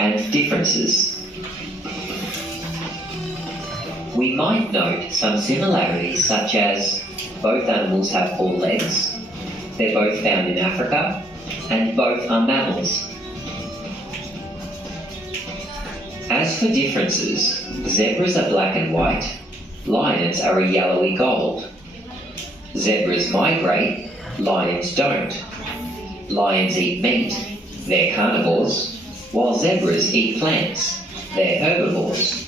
and differences. We might note some similarities such as both animals have 4 legs, they're both found in Africa, and both are mammals. As for differences, zebras are black and white, lions are a yellowy gold. Zebras migrate, lions don't. Lions eat meat, they're carnivores, while zebras eat plants, they're herbivores.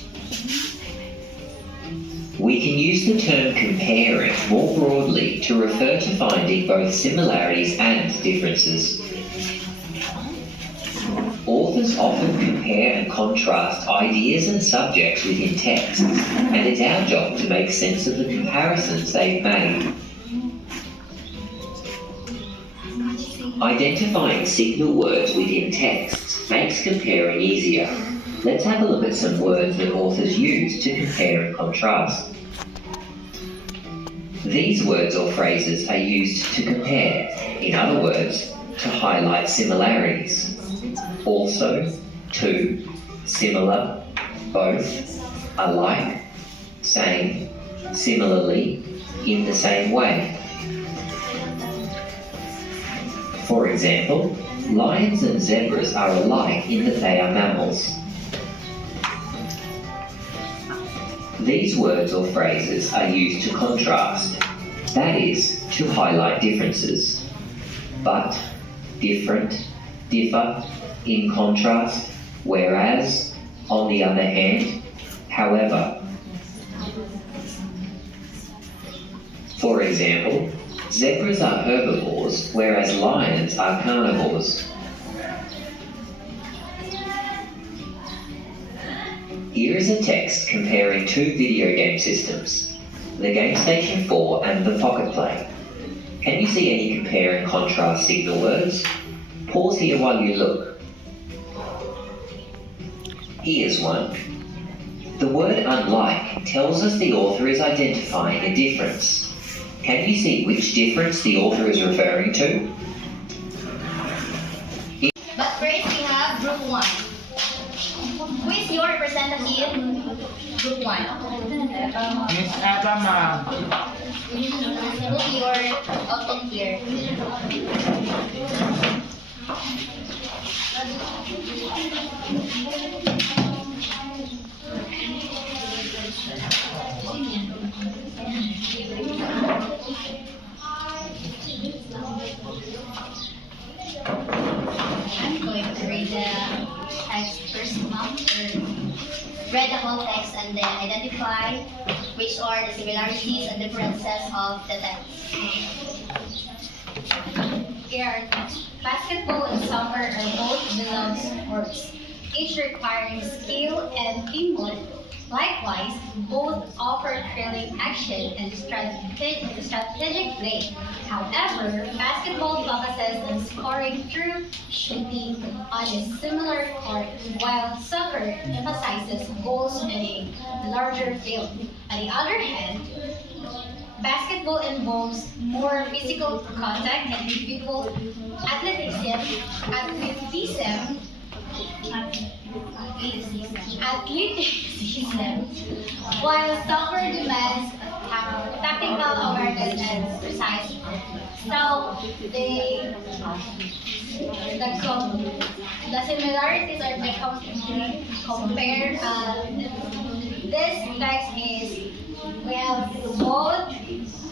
We can use the term comparing more broadly to refer to finding both similarities and differences. Authors often compare and contrast ideas and subjects within texts, and it's our job to make sense of the comparisons they've made. Identifying signal words within texts makes comparing easier. Let's have a look at some words that authors use to compare and contrast. These words or phrases are used to compare, in other words, to highlight similarities. Also, to, similar, both, alike, same, similarly, in the same way. For example, lions and zebras are alike in that they are mammals. These words or phrases are used to contrast, that is, to highlight differences. But, different, differ, in contrast, whereas, on the other hand, however. For example, zebras are herbivores, whereas lions are carnivores. Here is a text comparing 2 video game systems, the GameStation 4 and the Pocket Play. Can you see any compare and contrast signal words? Pause here while you look. Here's one. The word unlike tells us the author is identifying a difference. Can you see which difference the author is referring to? But first we have group 1. Who is your representative? Group 1. Miss Adama. Who is your outcome here? I'm going to read the text first, read the whole text and then identify which are the similarities and differences of the text. Here are text. Basketball and soccer are both beloved sports, each requiring skill and teamwork. Likewise, both offer thrilling action and strategic play. However, basketball focuses on scoring through shooting on a similar court, while soccer emphasizes goals in a larger field. On the other hand, basketball involves more physical contact and individual athleticism, while soccer demands tactical awareness and precise. So the similarities are compared. This text is we have both,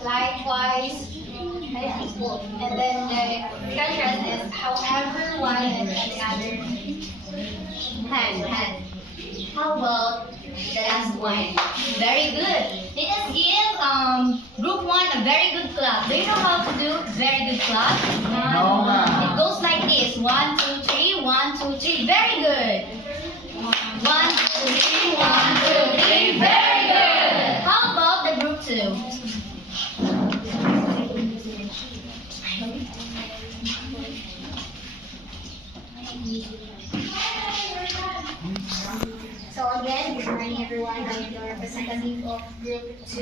likewise, and then the contrast is however one and the other hand. How about the last one? Very good. Let us give group 1 a very good clap. Do you know how to do very good clap? No, ma'am. It goes like this. 1, 2, 3, 1, 2, 3. Very good. 1, 2, 3, 1, 2, 3. Very good. How about the group 2? So again, good morning everyone. I am the representative of Group 2.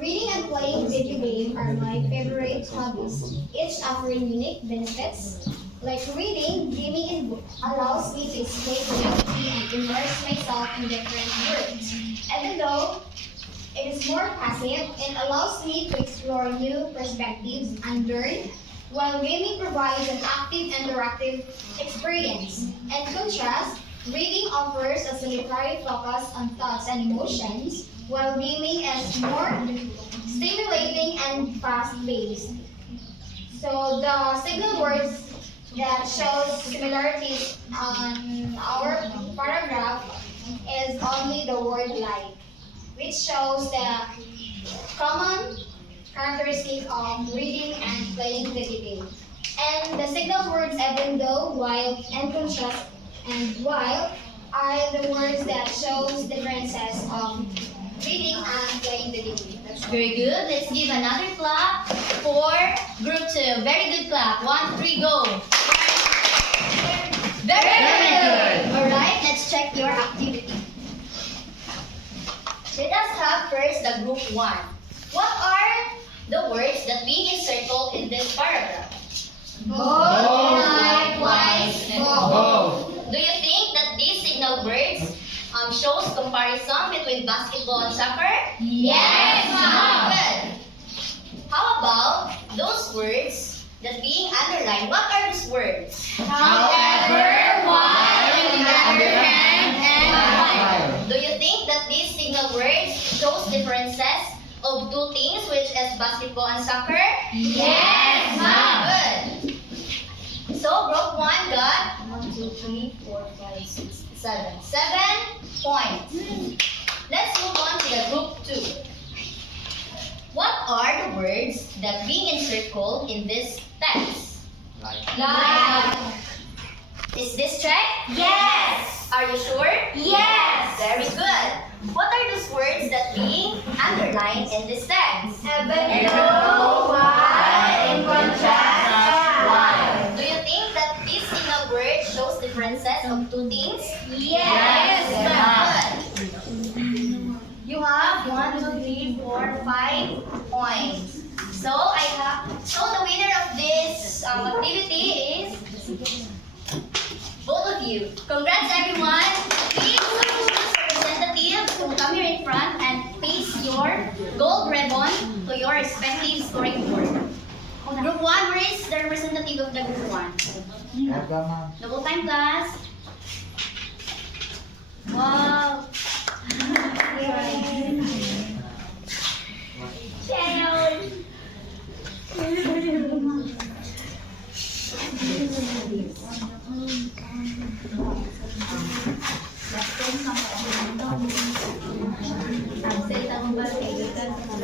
Reading and playing video games are my favorite hobbies, each offering unique benefits. Like reading, dreaming in book allows me to escape reality and immerse myself in different worlds. Even though it is more passive, it allows me to explore new perspectives and learn, while gaming provides an active interactive experience. In contrast, reading offers a solitary focus on thoughts and emotions, while gaming is more stimulating and fast-paced. So the signal words that shows similarities on our paragraph is only the word like, which shows the common characteristic of reading and playing the game. And the signal words even though, while, and contrast, and while are the words that shows differences of reading and playing the game. That's Very good. Let's give another clap for group 2. Very good clap. 1, 2, 3, go. Very good. Alright, let's check your activity. Let us have first the group 1. What are the words that being encircled in this paragraph? Both, likewise, both. Both. Do you think that these signal words shows comparison between basketball and soccer? Yes, ma'am. Good. How about those words that being underlined? What are those words? However, while, on the other hand, and while. Do you think that these signal words shows differences of two things, which is basketball and soccer? Yes, ma'am. Good. So group 1 got 1, 2, 3, 4, 5, 6, 7. 7 points. Let's move on to the group 2. What are the words that being encircled in this text? Like. Is this check? Yes. Are you sure? Yes. Very good. What are those words that being underlined in this text? Even though, while, in contrast, and while. Do you think that this single word shows differences of two things? Yes, Good. You have 1, 2, 3, 4, 5 points. So the winner of this activity is both of you. Congrats, everyone. Please choose a representative to come here in front and paste your gold ribbon to your respective scoring board. Group 1, where is the representative of the group 1? Aga, ma'am. Double time, class. Wow.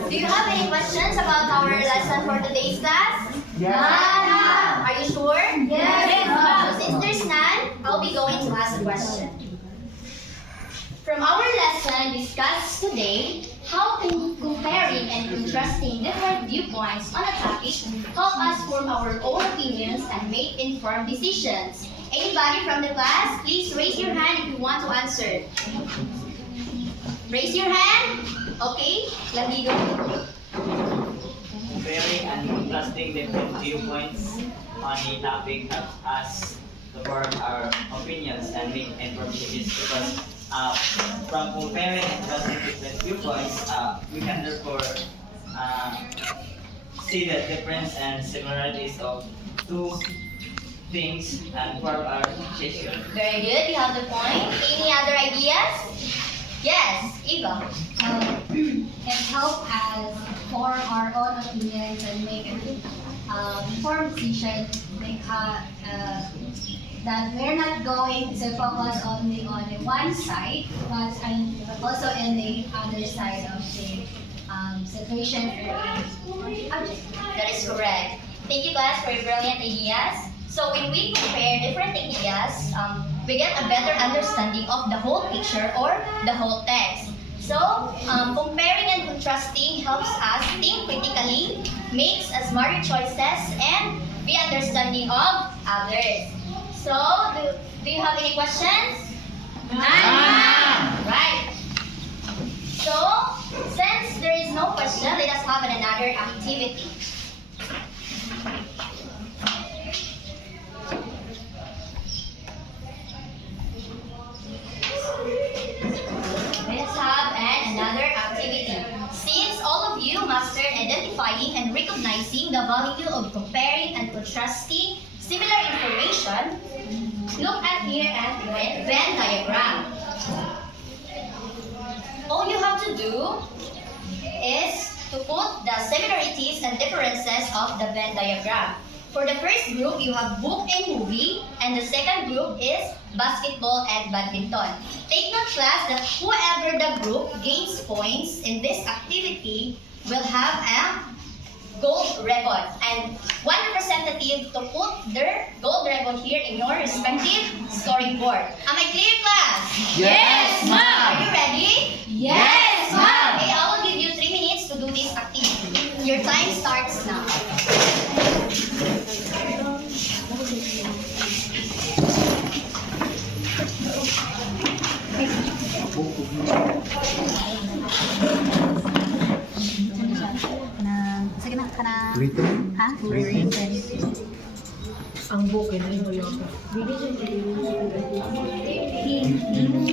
Do you have any questions about our lesson for today's class? Yes. None. Are you sure? Yes. So since there's none, I'll be going to ask a question. From our lesson discussed today, how can comparing and contrasting different viewpoints on a topic help us form our own opinions and make informed decisions? Anybody from the class, please raise your hand if you want to answer. Raise your hand. Okay, let me go. Comparing and contrasting different viewpoints on a topic helps us to form our opinions and make informed decisions because from comparing and contrasting different viewpoints, we can therefore see the difference and similarities of two things and form our decision. Very good, you have the point. Any other ideas? Yes, Eva. It helps us form our own opinions and make an informed decision because that we're not going to focus only on the one side, but also in the other side of the situation or object. That is correct. Thank you, class, for your brilliant ideas. So when we compare different ideas, we get a better understanding of the whole picture or the whole text. So comparing and contrasting helps us think critically, makes us smarter choices, and be understanding of others. So do you have any questions? None. Right. So since there is no question, let us have another activity. recognizing the value of comparing and contrasting similar information, look at here at the Venn diagram. All you have to do is to put the similarities and differences of the Venn diagram. For the first group, you have book and movie, and the second group is basketball and badminton. Take note, class, that whoever the group gains points in this activity will have a gold ribbon, and one representative to put their gold ribbon here in your respective scoring board. Am I clear, class? Yes, ma'am. Are you ready? Yes, ma'am. Okay, I will give you 3 minutes to do this activity. Your time starts now. Sige na, kana. Written? Ha? Written.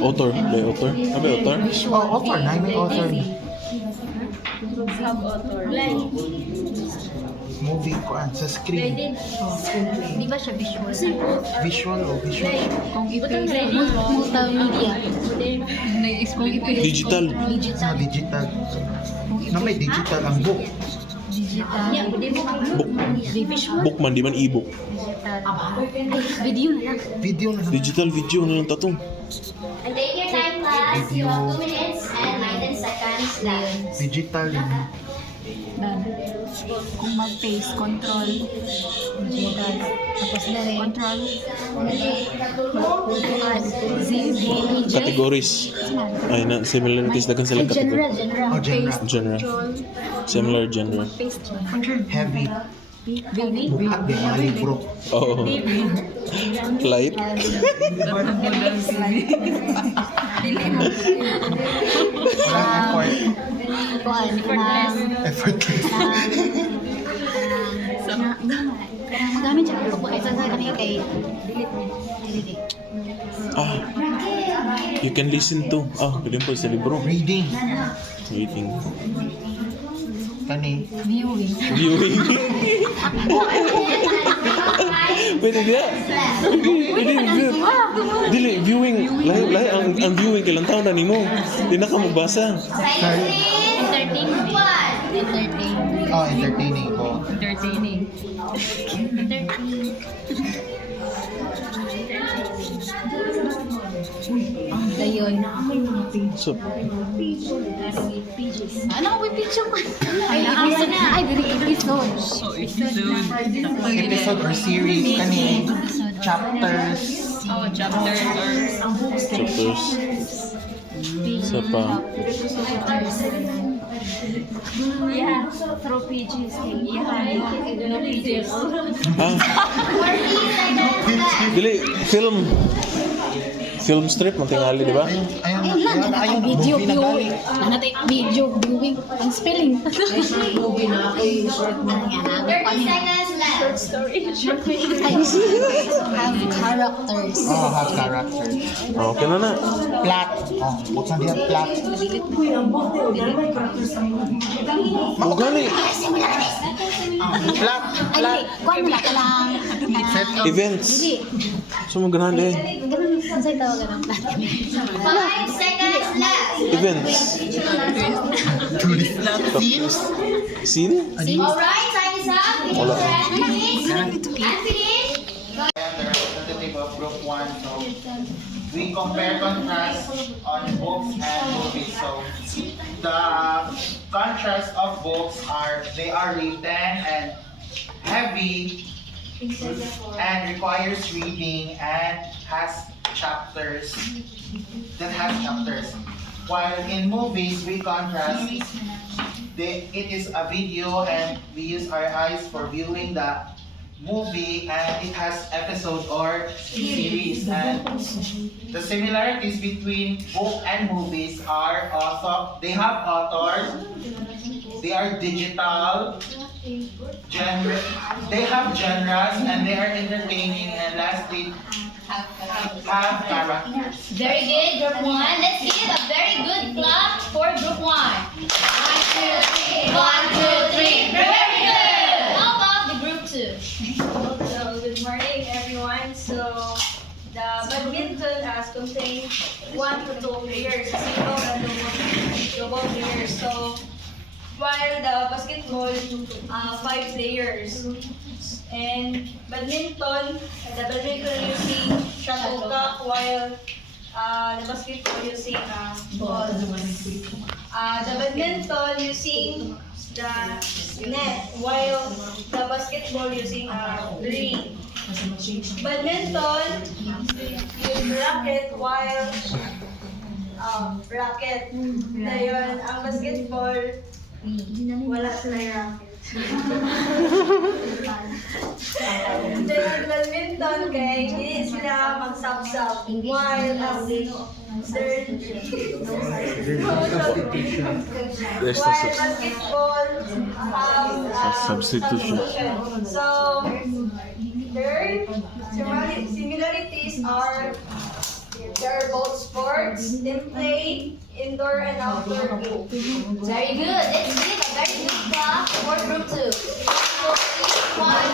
Author, may author. Ah, may author? Oh, author na. May author. Movie ko sa screen. Di ba siya visual? Visual o visual. Kung multimedia. Digital. Sa digital. Na may digital ang book. Book. Book man, di man e-book. Video na lang. Video na lang. Digital video na lang tatong. And take your time, class. You have 2 minutes and 19 seconds left. Digital yun. Kung mag-paste, control. Digital. Tapos na rin. Control. Categories. Ay na, similarities dagan sila General, category. general. Oh, general. Genre. Similar genre. Paste. Heavy. Baby. Buhat din mga libro. Oo. Light. Walang effort. Effortless. Magamit siya kung kaysa sa kami kay delete. Ah. You can listen to. Ah, pwede po sa libro. Reading. Reading. Kani. Viewing. Viewing. Pwede dia. Dili, viewing. Lahi ang viewing kailang taon na nimo. Di na ka magbasa. Entertaining. Entertaining. Oh, entertaining ko. Entertaining. Dayon. So, Ano ko picture ko? Ay, episode na. Ay, dili episode. Episode or series. Kani. Chapters. chapters. Sa pa. Yeah, through pages. Yeah, no pages. Ah, dili, film. Film strip, matingali, di ba? Ayun na. Ayun. Video Movie na viewing. gali. Ano tayo? Video viewing. Ang spelling. 30 seconds left. Have characters. Oh, have characters. Okay na na. Plot. Oh, buksan din ang plot. O gani. Plot. Ay, kuwan mo ka lang. Set up. Events. Hindi. So mo ganun eh. Ganun, saan tawagan ang plat? 5 seconds left. Events. Scenes. Scene? Alright, time is up. We Wala. have 10 minutes. Unfinished. I am the representative of Group 1. So we compare contrast on books and movies. So the contrast of books they are written and heavy and requires reading and has chapters. While in movies we contrast, it is a video and we use our eyes for viewing the movie and it has episode or series. And the similarities between book and movies are also they have authors, they are digital, they have genres, and they are entertaining, and lastly have characters. Very good, Group 1. Let's give a very good clap for Group 1. 1, 2, 3. 1, 2, 3. Very good. The badminton contains 1 to 2 players, single and double players. So while the basketball, 5 players. And badminton, the badminton using shuttlecock, while the basketball using ball. The badminton using the net, while the basketball using ring. Badminton use racket, while racket. Ngayon, ang basketball, wala sila racket. Then, ang badminton, kay hindi sila magsabsab. While There's while the basketball substitution. So, their similarities are they're both sports, team play, indoor and outdoor game. Very good. Let's give a very good clap for group 2. 1,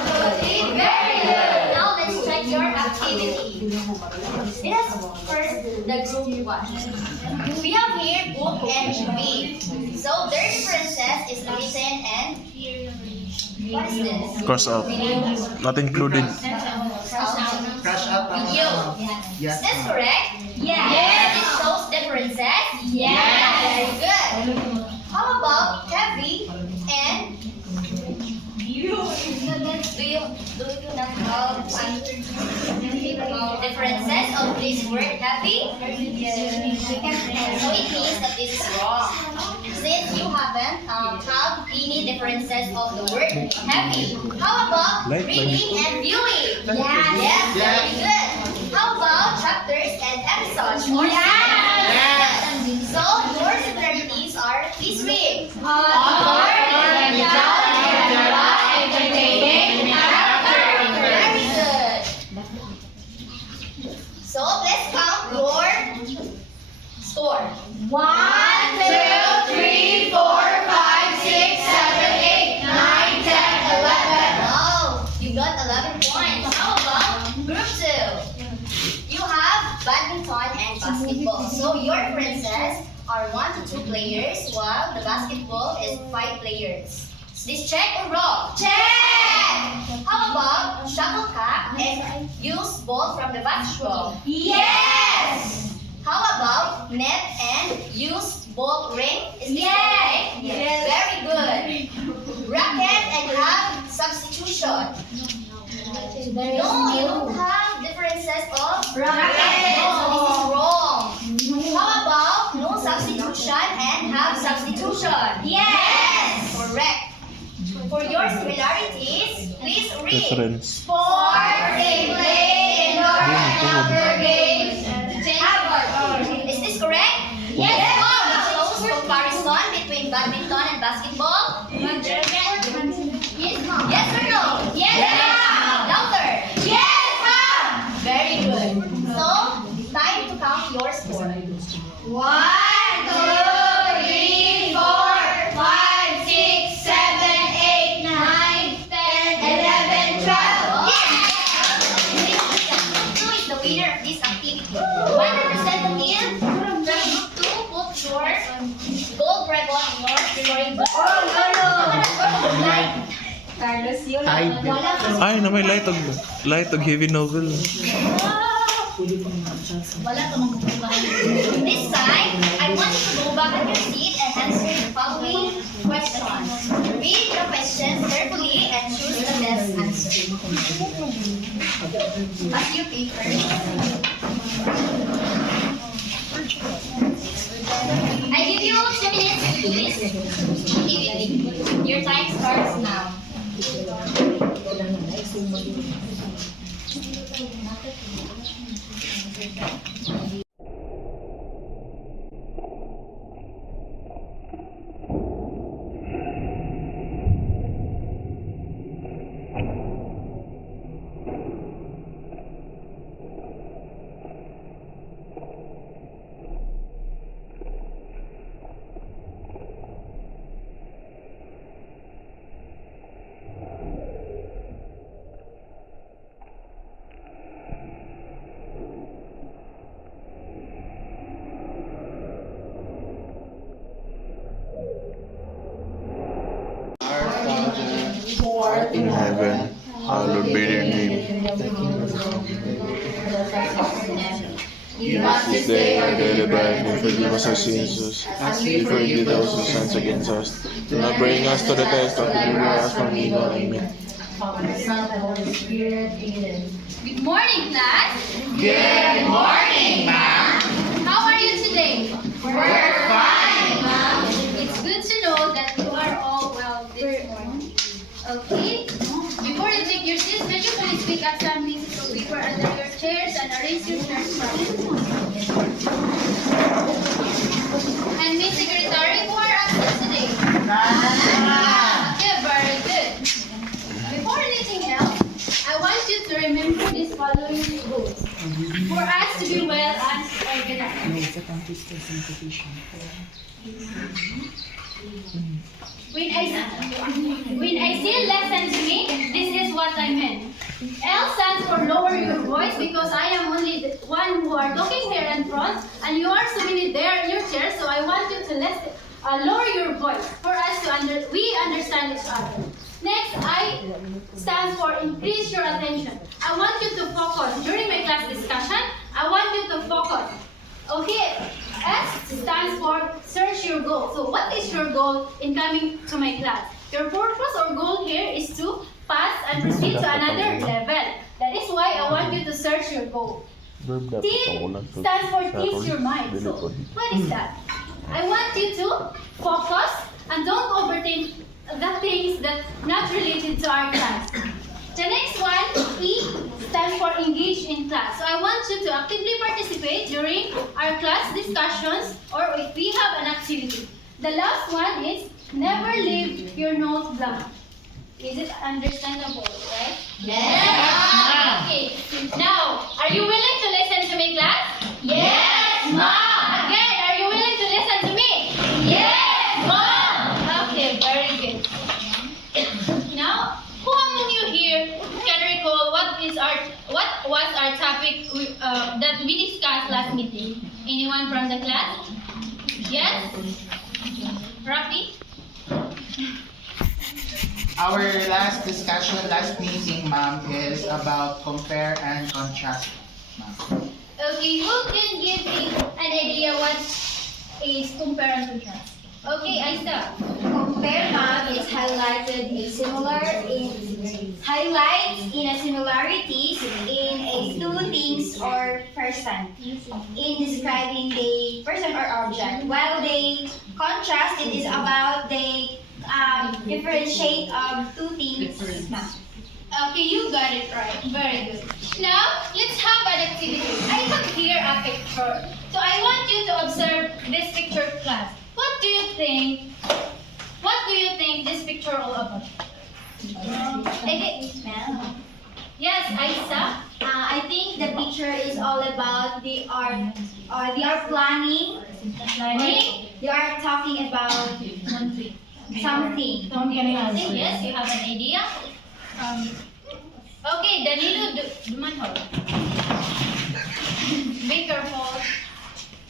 2, 3. Very good. Now let's check your activity. Let us first the group 1. We have here book and movie. So their differences is written and what is this? Cross out. Not included. Crush up. Video. Yes. Is this correct? Yes. It shows differences? Yes. Very good. How about heavy and do you know differences of this word heavy? Yes. So it means that this is wrong. Since you haven't have any differences of the word heavy. How about reading and viewing? Yes. Very good. How about chapters and episodes? Yes. So your similarities are please read. Very good. So let's count your score. 1, 2, 3, 4, 5, 6, 7, 8, 9, 10, 11. Oh, you got 11 points. How about group 2? You have badminton and basketball. So your differences are 1 to 2 players, while the basketball is 5 players. Is this check or wrong? Check! How about shuttlecock and use ball from the basketball? Yes! How about net and use ball ring? Is this correct? Yes. Very good. Racket and have substitution. No, you don't have differences of racket. So this is wrong. How about no substitution and have substitution? Yes! Correct. For your similarities, please read. Difference. Sport, team play, indoor and outdoor games. Is this correct? Yes. It shows comparison between badminton and basketball. Yes or no? Yes. Louder. Yes. Very good. So, time to count your score. 1, 2, 3, 4, 5, 6, 7, 8, 9, 10, 11, 12. Who is the winner of this activity? 100% the win. From group 2, put your gold ribbon in your scoring book. Carlos, yun. Ay, na may light of heavy novel. This time, I want you to go back on your seat and answer the following questions. Read the questions carefully and choose the best answer. Pass your paper. I give you 2 minutes to do this activity. Your time starts now. heaven, hallowed be your name. Give us This day our daily bread, and forgive us our sins, as we forgive those who sins against us. Do not bring us to the test, but deliver us from evil. Amen. Good morning, class. Good morning, ma'am. How are you today? We're fine. It's good to know that you are all well this morning. Okay? Before you take your seats, would you please pick up some pieces of paper under your chairs and arrange your chairs properly? And Miss Secretary, who are absent today? Okay, very good. Before anything else, I want you to remember these following rules. For us to be well and organized. When I say listen to me, this is what I meant. L stands for lower your voice because I am only the one who are talking here in front and you are so many there in your chair, so I want you to lower your voice for us to we understand each other. Next, I stands for increase your attention. I want you to focus. During my class discussion, I want you to focus. Okay, S stands for search your goal. So what is your goal in coming to my class? Your purpose or goal here is to pass and proceed to another level. That is why I want you to search your goal. T stands for teach your mind. So what is that? I want you to focus and don't overthink the things that not related to our class. The next one, E, stands for engage in class. So I want you to actively participate during our class discussions or if we have an activity. The last one is never leave your note blank. Is it understandable, right? Yes, Okay. Now, are you willing to listen to me, class? Yes, ma'am. Again, are you willing to listen to me? Yes, ma'am. Okay, very good. Now, who among you here can recall what was our topic that we discussed last meeting? Anyone from the class? Yes? Rafi? Our last discussion, last meeting, ma'am, is about compare and contrast. Ma'am. Okay, who can give me an idea what is compare and contrast? Okay, Aisa. Compare, ma'am, is highlights in a similarities in a two things or person in describing the person or object. While the contrast, it is about the differentiate of two things. Ma'am. Okay, you got it right. Very good. Now, let's have an activity. I have here a picture. So I want you to observe this picture, class. What do you think? What do you think this picture all about? Yes, Aisa. I think the picture is all about they are planning. Planning. They are talking about something. Yes, you have an idea. Okay, Danilo Dumanhol. Be careful.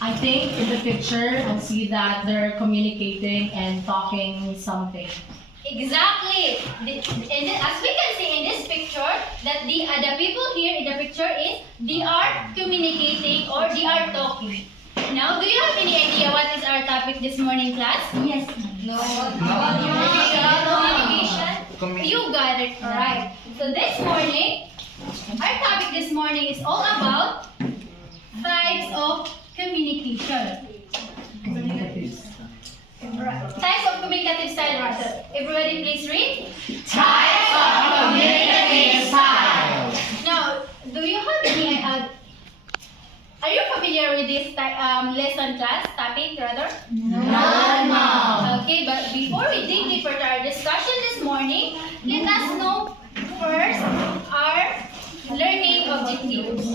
I think in the picture, I see that they're communicating and talking something. Exactly. As we can see in this picture, that the people here in the picture is they are communicating or they are talking. Now, do you have any idea what is our topic this morning, class? Yes. No. Communication. You got it right. So this morning, our topic this morning is all about types of communication. Types of communicative style, rather. Everybody please read. Types of communicative style. Now, do you have any, are you familiar with this lesson class topic, rather? No. Okay, but before we dig deeper to our discussion this morning, let us know first our learning objectives.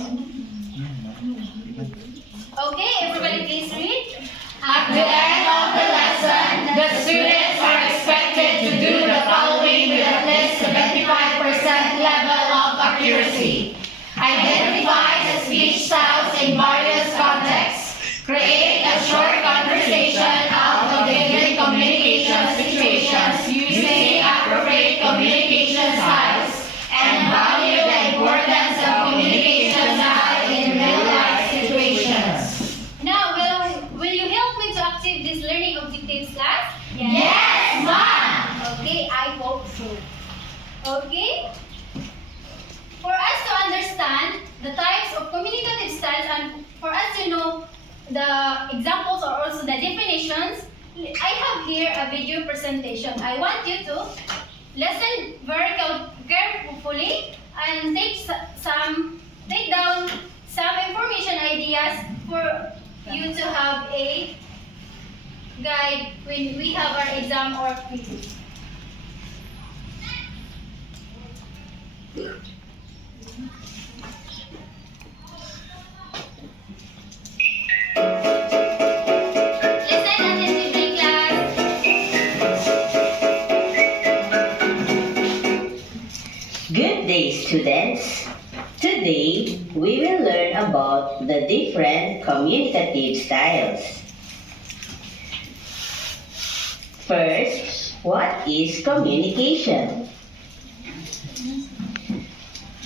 Okay, everybody please read. At the end of the lesson, the students are expected to do the following with at least 75% level of accuracy. Identify the speech styles in various contexts. Create a short conversation out of the given communication situations using appropriate communication styles. the examples or also the definitions, I have here a video presentation. I want you to listen very carefully and take down some information ideas for you to have a guide when we have our exam or quiz. Listen attentively, class. Good day, students. Today, we will learn about the different communicative styles. First, what is communication?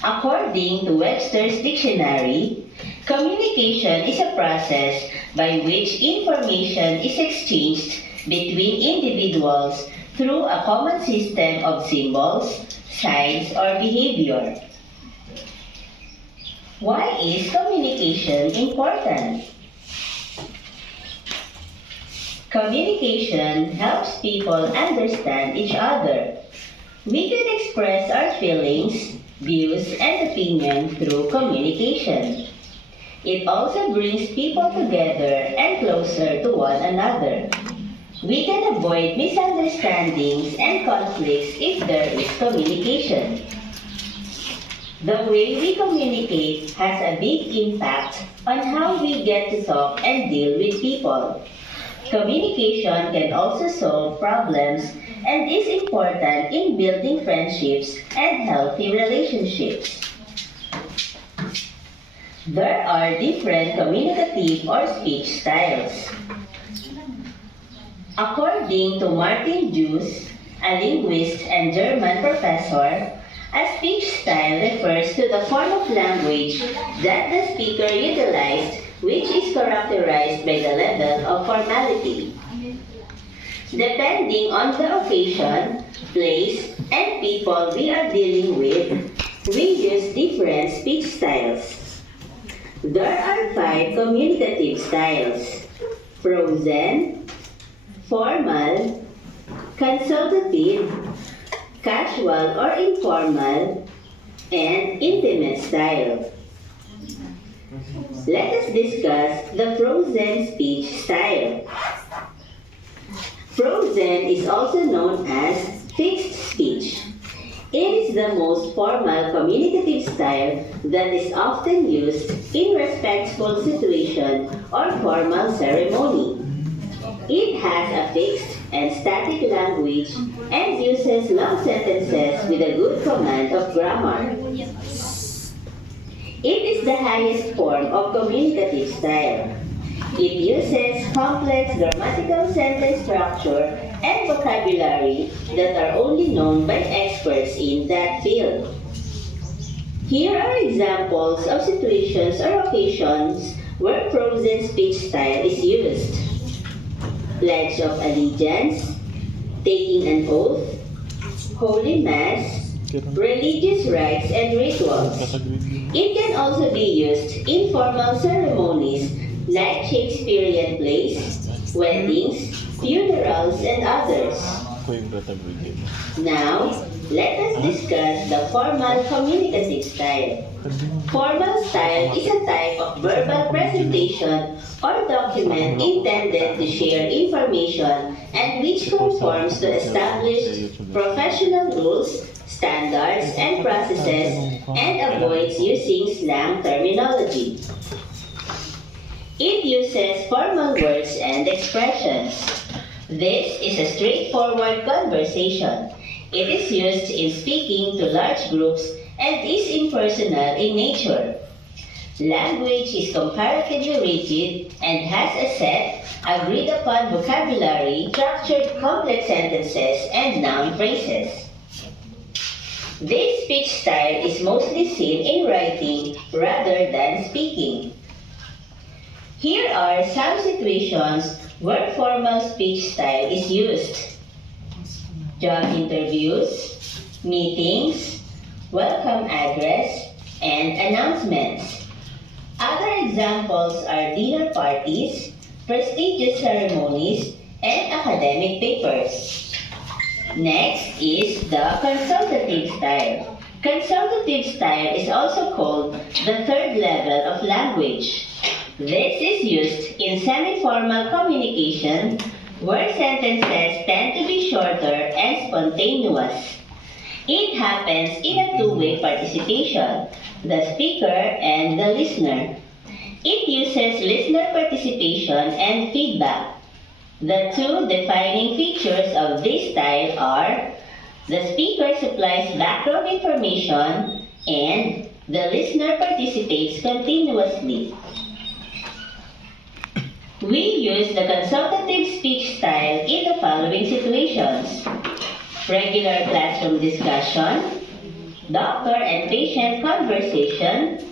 According to Webster's Dictionary, communication is a process by which information is exchanged between individuals through a common system of symbols, signs, or behavior. Why is communication important? Communication helps people understand each other. We can express our feelings, views, and opinions through communication. It also brings people together and closer to one another. We can avoid misunderstandings and conflicts if there is communication. The way we communicate has a big impact on how we get to talk and deal with people. Communication can also solve problems and is important in building friendships and healthy relationships. There are different communicative or speech styles. According to Martin Jus, a linguist and German professor, a speech style refers to the form of language that the speaker utilized, which is characterized by the level of formality. Depending on the occasion, place, and people we are dealing with, we use different speech styles. There are 5 communicative styles: frozen, formal, consultative, casual or informal, and intimate style. Let us discuss the frozen speech style. Frozen is also known as fixed speech. It is the most formal communicative style that is often used in respectful situation or formal ceremony. It has a fixed and static language and uses long sentences with a good command of grammar. It is the highest form of communicative style. It uses complex grammatical sentence structure and vocabulary that are only known by experts in that field. Here are examples of situations or occasions where frozen speech style is used: pledge of allegiance, taking an oath, holy mass, religious rites and rituals. It can also be used in formal ceremonies like Shakespearean plays, weddings, funerals, and others. Now, let us discuss the formal communicative style. Formal style is a type of verbal presentation or document intended to share information and which conforms to established professional rules, standards, and processes and avoids using slang terminology. It uses formal words and expressions. This is a straightforward conversation. It is used in speaking to large groups and is impersonal in nature. Language is comparatively rigid and has a set, agreed-upon vocabulary, structured complex sentences, and noun phrases. This speech style is mostly seen in writing rather than speaking. Here are some situations where formal speech style is used: job interviews, meetings, welcome address, and announcements. Other examples are dinner parties, prestigious ceremonies, and academic papers. Next is the consultative style. Consultative style is also called the third level of language. This is used in semi-formal communication where sentences tend to be shorter and spontaneous. It happens in a two-way participation, the speaker and the listener. It uses listener participation and feedback. The two defining features of this style are the speaker supplies background information and the listener participates continuously. We use the consultative speech style in the following situations: regular classroom discussion, doctor and patient conversation,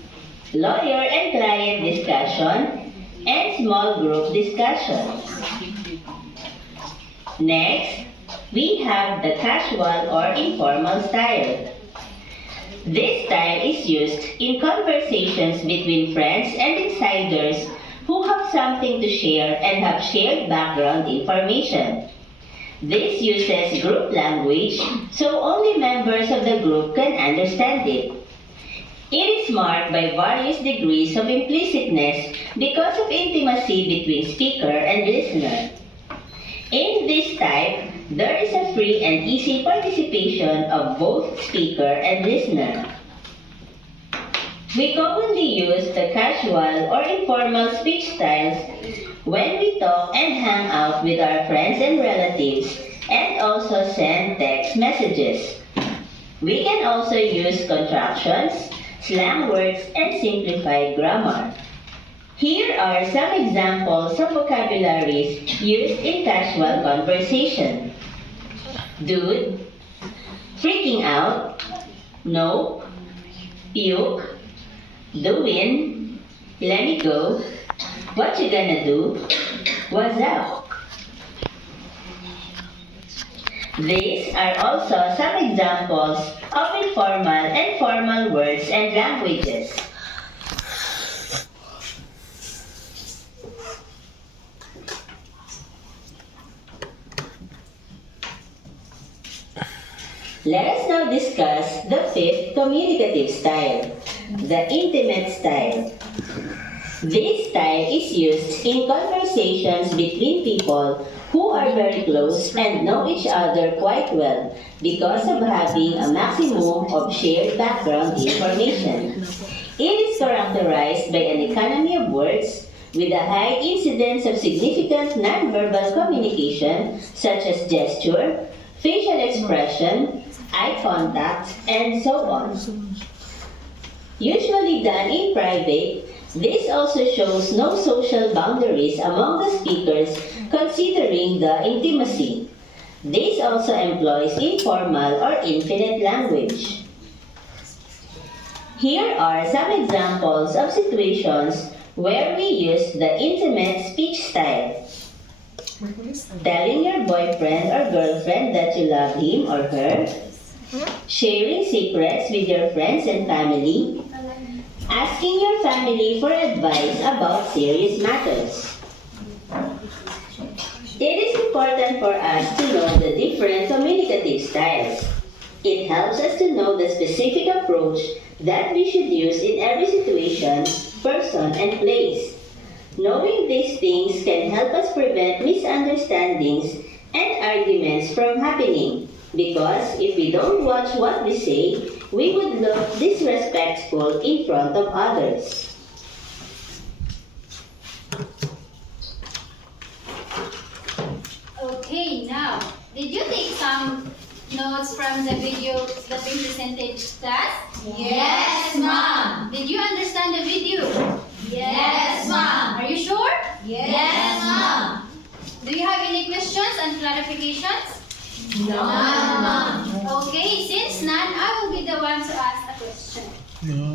lawyer and client discussion, and small group discussions. Next, we have the casual or informal style. This style is used in conversations between friends and insiders who have something to share and have shared background information. This uses group language, so only members of the group can understand it. It is marked by various degrees of implicitness because of intimacy between speaker and listener. In this type, there is a free and easy participation of both speaker and listener. We commonly use the casual or informal speech styles when we talk and hang out with our friends and relatives and also send text messages. We can also use contractions, slang words, and simplified grammar. Here are some examples of vocabularies used in casual conversation. Dude, freaking out, nope, puke, the win, let me go, what you gonna do, what's up? These are also some examples of informal and formal words and languages. Let us now discuss the fifth communicative style, the intimate style. This style is used in conversations between people who are very close and know each other quite well because of having a maximum of shared background information. It is characterized by an economy of words with a high incidence of significant nonverbal communication such as gesture, facial expression, eye contact, and so on. Usually done in private, this also shows no social boundaries among the speakers considering the intimacy. This also employs informal or infinite language. Here are some examples of situations where we use the intimate speech style. Telling your boyfriend or girlfriend that you love him or her, sharing secrets with your friends and family, asking your family for advice about serious matters. It is important for us to know the different communicative styles. It helps us to know the specific approach that we should use in every situation, person, and place. Knowing these things can help us prevent misunderstandings and arguments from happening. Because if we don't watch what we say, we would look disrespectful in front of others. Okay, now, did you take some notes from the video that we presented to class? Yes, ma'am. Did you understand the video? Yes, ma'am. Are you sure? Yes, ma'am. Do you have any questions and clarifications? None, ma'am. Okay, since none, I will be the one to ask a question. No.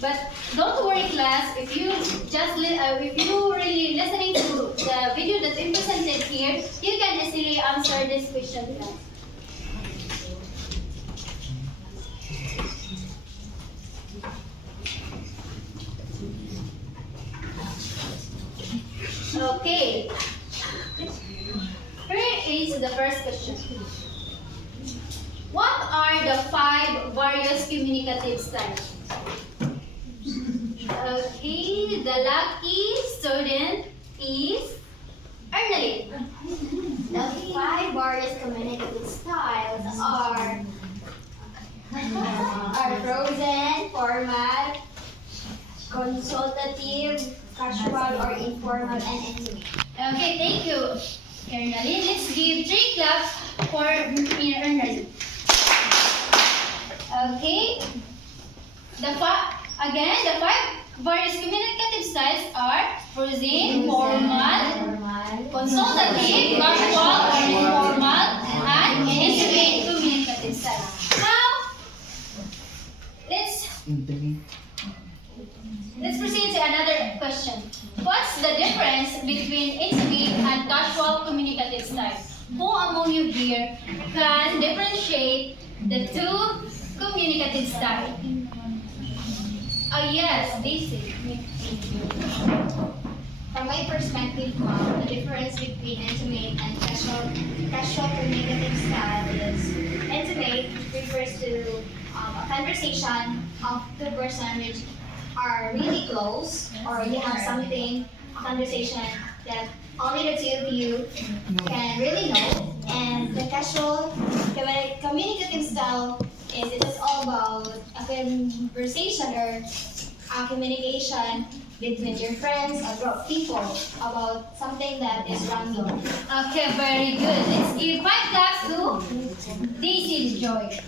But don't worry, class. If you really listening to the video that we presented here, you can easily answer this question, class. Okay. Here is the first question. What are the 5 various communicative styles? Okay, the lucky student is Ernalyn. The 5 various communicative styles are frozen, formal, consultative, casual or informal, and intimate. Okay, thank you, Ernalyn. Let's give 3 claps for Ernalyn. Okay. The 5 various communicative styles are frozen, formal, consultative, casual or informal, and intimate communicative styles. Now, let's proceed to another question. What's the difference between intimate and casual communicative styles? Who among you here can differentiate the 2 communicative styles? Yes, basic. From my perspective, Mom, the difference between intimate and casual communicative style is intimate refers to a conversation of 2 persons which are really close, or you have a conversation that only the 2 of you can really know. And the casual communicative style it is all about a conversation or a communication between your friends or group of people about something that is random. Okay, very good. Let's give 5 claps to Daisy Joy.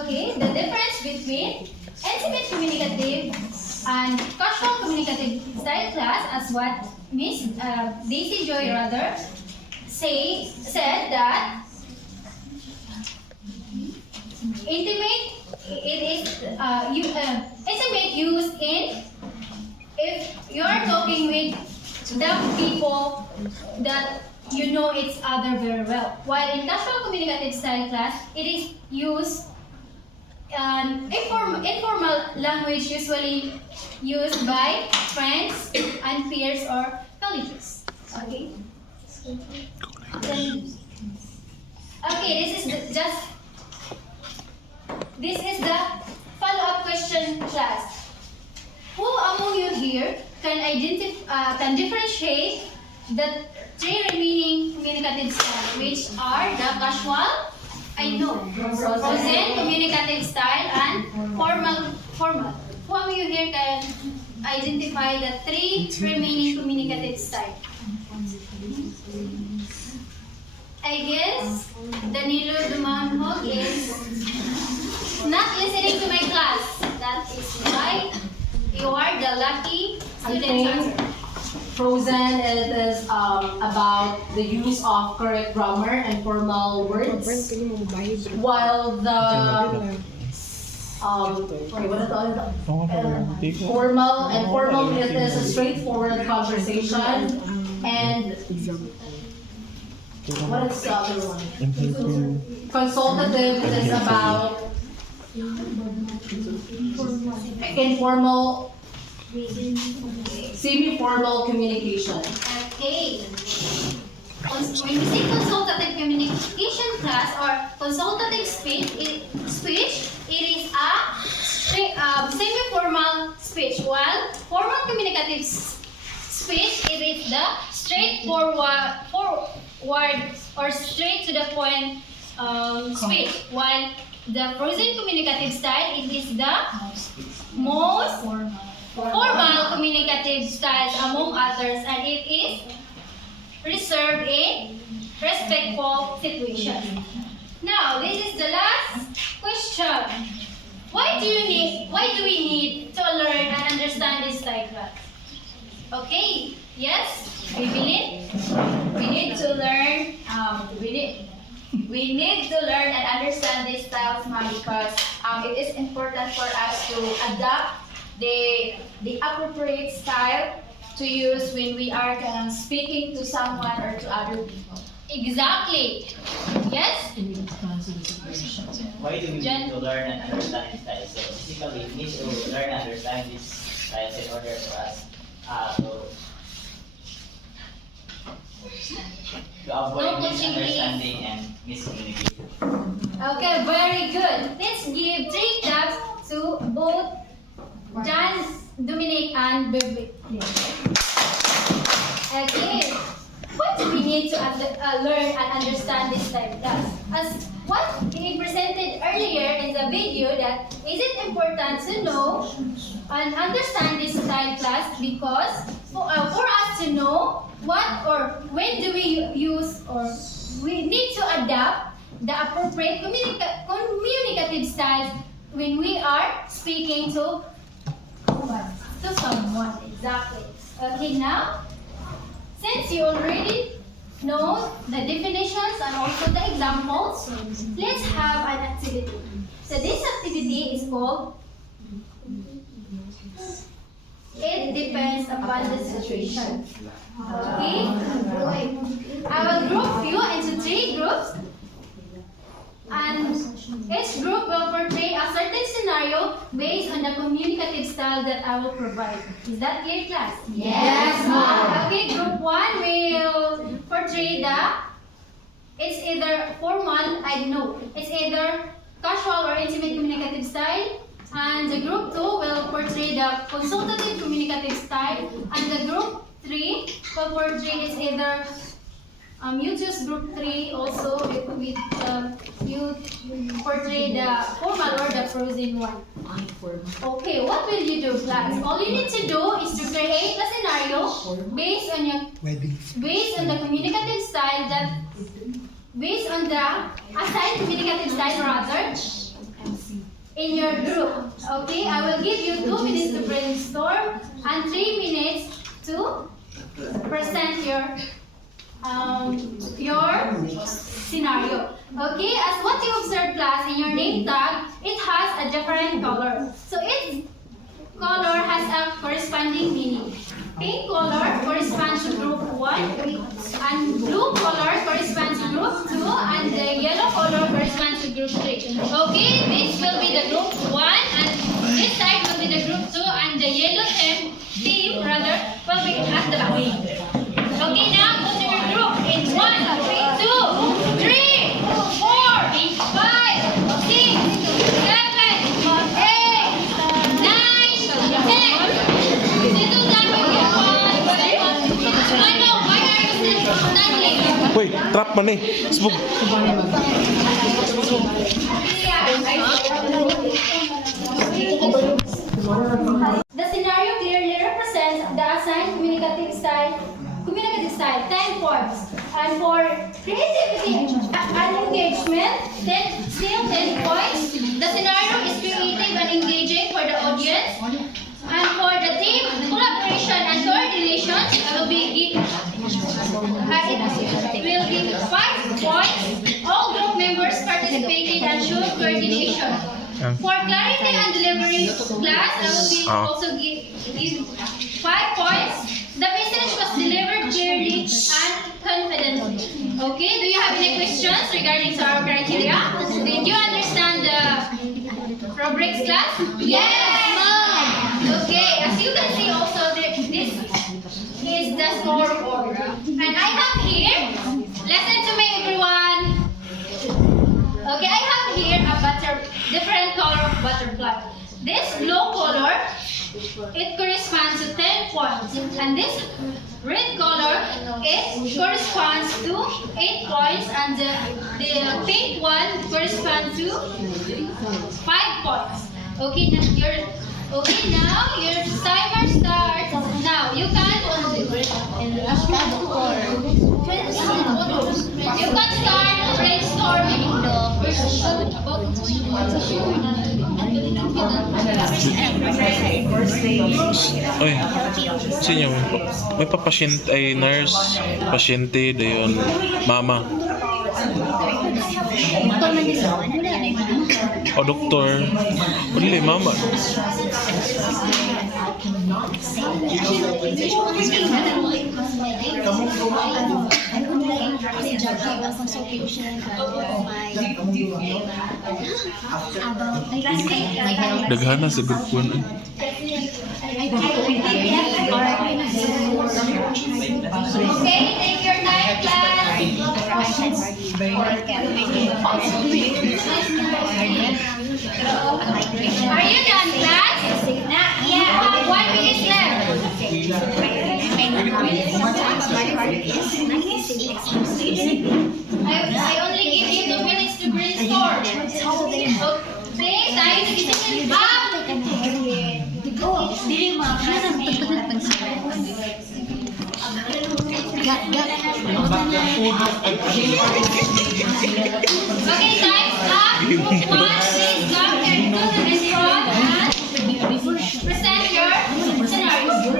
Okay, the difference between intimate communicative and casual communicative style class, as what Miss Daisy Joy said that intimate intimate used in if you are talking with the people that you know each other very well. While in casual communicative style class, it is used informal language usually used by friends and peers or colleagues. Okay. This is the follow-up question class. Who among you here can differentiate the 3 remaining communicative styles, which are the casual, frozen communicative style, and formal. Who among you here can identify the 3 remaining communicative styles? I guess Danilo Dumanhog is not listening to my class. That is why you are the lucky student. Frozen it is about the use of correct grammar and formal words, while the formal it is a straightforward conversation, and what is the other one? Consultative is about informal, semi-formal communication. Okay. When we say consultative communication class or consultative speech, it is a semi-formal speech, while formal communicative speech, it is the straightforward or straight to the point speech, while the frozen communicative style, it is the most formal communicative styles among others, and it is reserved in respectful situations. Now, this is the last question. Why do we need to learn and understand this style class? Okay, yes, Evelyn? We need to learn, we need to learn and understand these styles, ma'am, because it is important for us to adapt the appropriate style to use when we are speaking to someone or to other people. Exactly. Yes? Why do we need to learn and understand this style? So basically, we need to learn and understand this styles in order for us to avoid No coaching, misunderstanding and miscommunication. Okay, very good. Let's give 3 claps to both John, Dominic, and Bebe. Okay. What do we need to learn and understand this time class? As what we presented earlier in the video, that is it important to know and understand this style class because for us to know what or when do we use or we need to adapt the appropriate communicative styles when we are speaking to someone. Exactly. Okay, now since you already know the definitions and also the examples, let's have an activity. So this activity is called It Depends Upon the Situation. Okay? I will group you into 3 groups, and each group will portray a certain scenario based on the communicative style that I will provide. Is that clear, class? Yes, ma'am. Okay, group 1 will portray it's either formal, it's either casual or intimate communicative style. And the group 2 will portray the consultative communicative style. And the group 3 will portray it's either you choose group 3 also with you portray the formal or the frozen one. Okay, what will you do, class? All you need to do is to create a scenario based on the communicative style based on the assigned communicative style rather in your group. Okay, I will give you 2 minutes to brainstorm and 3 minutes to present your scenario. Okay, as what you observed, class, in your name tag, it has a different color. So its color has a corresponding meaning. Pink color corresponds to group 1, and blue color corresponds to group 2, and the yellow color corresponds to group 3. Okay, this will be the group 1, and this side will be the group 2, and the yellow team will be at the back. Okay, now go to your group in 1, 2, 3, 4, 5, 6, 7, 8, 9, 10. Settle down with your why are you standing? Wait, trap man eh. Spug. The scenario clearly represents the assigned communicative style 10 points. And for creativity and engagement, still 10 points. The scenario is creative and engaging for the audience. And for the team collaboration and coordination, it will give 5 points. All group members participated and showed coordination. For clarity and delivery class, I will also give 5 points. The message was delivered clearly and confidently. Okay, do you have any questions regarding our criteria? Did you understand the rubrics, class? Yes, ma'am. Okay, as you can see also, this is the scoreboard. And I have here, listen to me everyone. Okay, I have here a different color of butterfly. This blue color, it corresponds to 10 points. And this red color, it corresponds to 8 points. And the pink one corresponds to 5 points. Okay, now your timer starts. Now you can start brainstorming. Oy, sinyo, may papasyente ay nurse, pasyente, dayon, mama. O doktor, o dili, mama. Daghana sa grupo na. Okay, take your time, class. Are you done, class? Not yet. 1 minute left. I only give you 2 minutes to brainstorm. Okay, tayo nagisingin up. Okay, time's up. Group 1, please come here to the restaurant and present your scenario.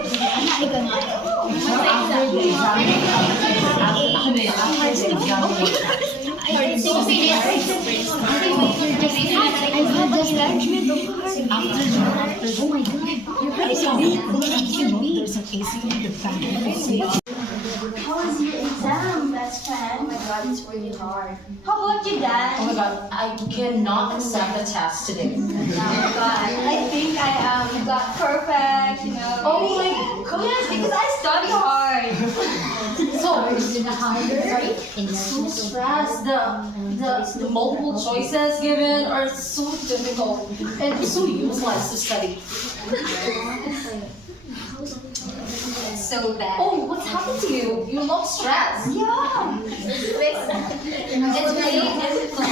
How was your exam, best friend? Oh my god, it's really hard. How about you, Dan? Oh my god, I cannot accept the test today. Oh my god, I think I got perfect, you know. Oh my Yes, because I study hard. So, so stressed. The multiple choices given are so difficult and so useless to study. So bad. Oh, what's happened to you? You look stressed. Yeah. It's really difficult.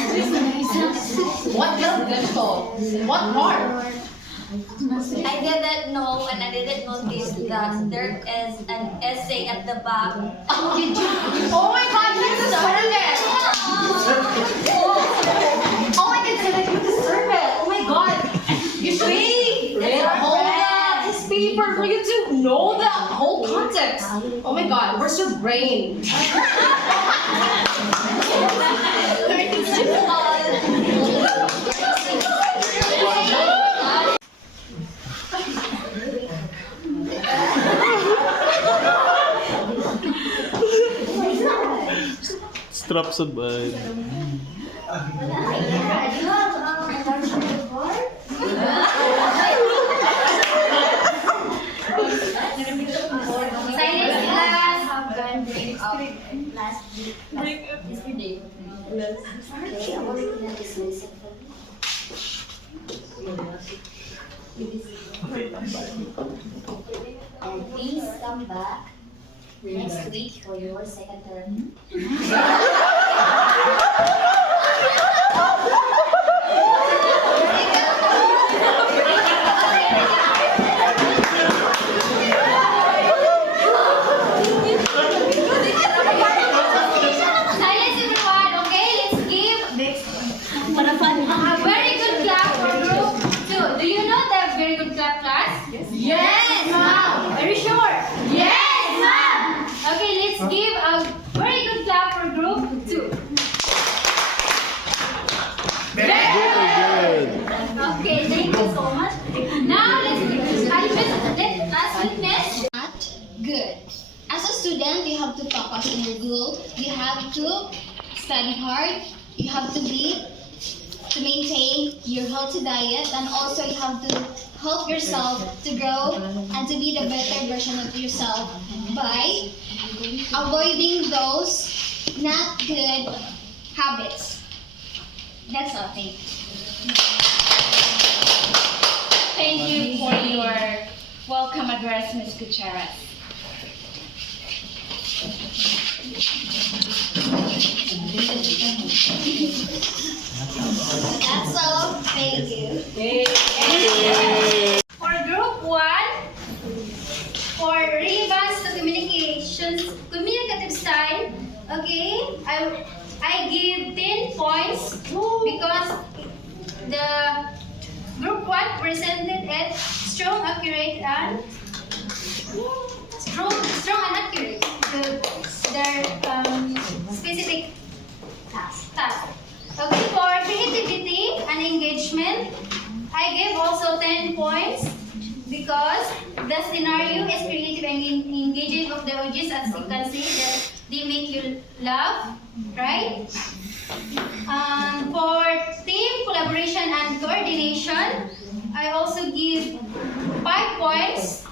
What kind of difficult? What part? I didn't know and I didn't notice that there is an essay at the back. Oh, did you? Oh my god, you deserve it! Oh, I can say that you deserve it! Oh my god! You should hold this paper for you to know the whole context. Oh my god, where's your brain? Strap sa bag. Silence, class. And please come back next week for your second term. Silence, everyone. Okay, let's give a very good clap for group 2. Do you know that very good clap, class? Yes, ma'am! Are you sure? Yes, ma'am! Okay, let's give a very good clap for group 2. Very good. Okay, thank you so much. Now let's let us witness. Not good. As a student, you have to focus on your goal. You have to study hard. You have to maintain your healthy diet, and also you have to help yourself to grow and to be the better version of yourself by avoiding those not good habits. That's all. Thank you. Thank you for your welcome address, Ms. Gutierrez. That's all. Thank you. For group 1, for relevance to communicative style, okay, I give 10 points because the group 1 presented it strong, accurate, and accurate. Their specific task. Okay, for creativity and engagement, I give also 10 points because the scenario is creative and engaging of the audience. As you can see, that they make you laugh, right? For team collaboration and coordination, I also give 5 points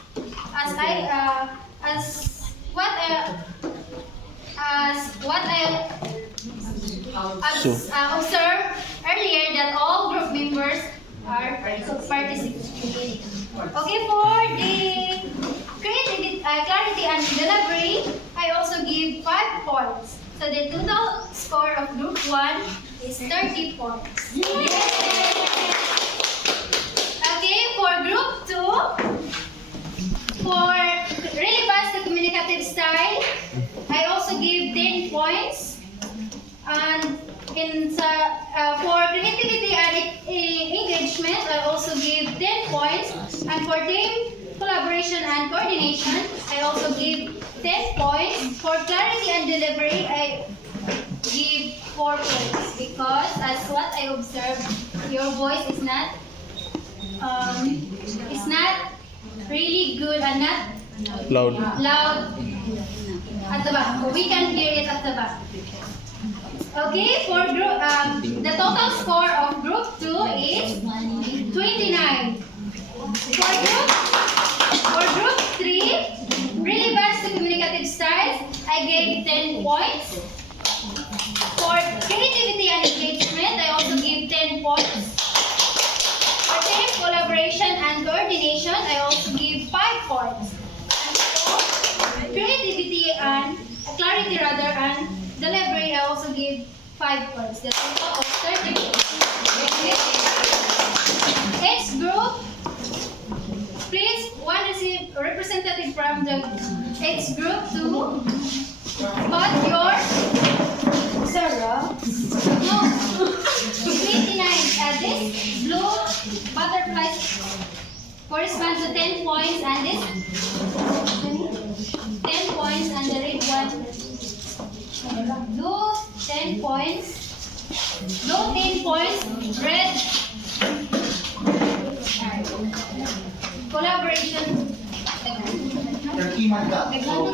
as I observed earlier that all group members are participating. Okay, for the creativity, clarity and delivery, I also give 5 points. So the total score of group 1 is 30 points. Okay, for group 2, for relevance to communicative style, I also give 10 points. And for creativity and engagement, I also give 10 points. And for team collaboration and coordination, I also give 10 points. For clarity and delivery, I give 4 points because as what I observed, your voice is not really good and not Loud. at the back. We can hear it at the back. Okay, for group, the total score of group 2 is 29. For group 3, relevance to communicative styles, I gave 10 points. For creativity and engagement, I also give 10 points. For team collaboration and coordination, I also give 5 points. And for creativity and clarity and delivery, I also give 5 points. The total of 30 points. Each group, please, one representative from the each group to put your Sarah. No, 29. This blue butterflies correspond to 10 points, and this 10 points, and the red one. Blue 10 points. Blue 10 points. Red collaboration. Terkiman ka. So,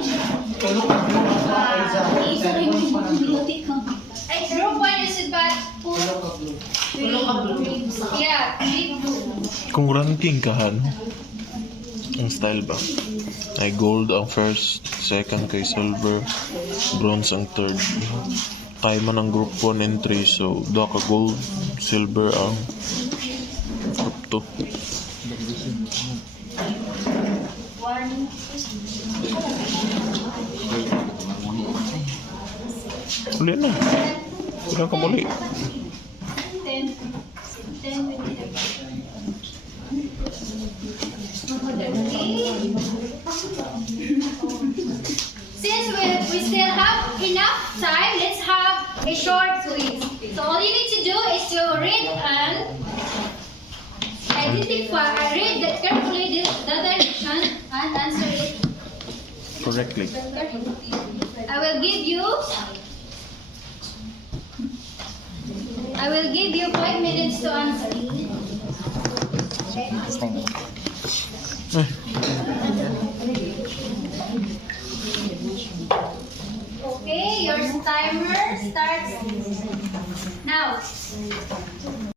tulog ka sa Group 1 is about yeah, big blue. Kung ranking kahan, ang style ba? Ay gold ang first, second kay silver, bronze ang third. Tayo man ang group 1 and 3, so doa ka gold, silver ang group 2. Uli na. Kailan ka muli? 10. Since we still have enough time, let's have a short quiz. So all you need to do is to read and identify, read carefully the direction and answer it Correctly. I will give you 5 minutes to answer. Okay, your timer starts now.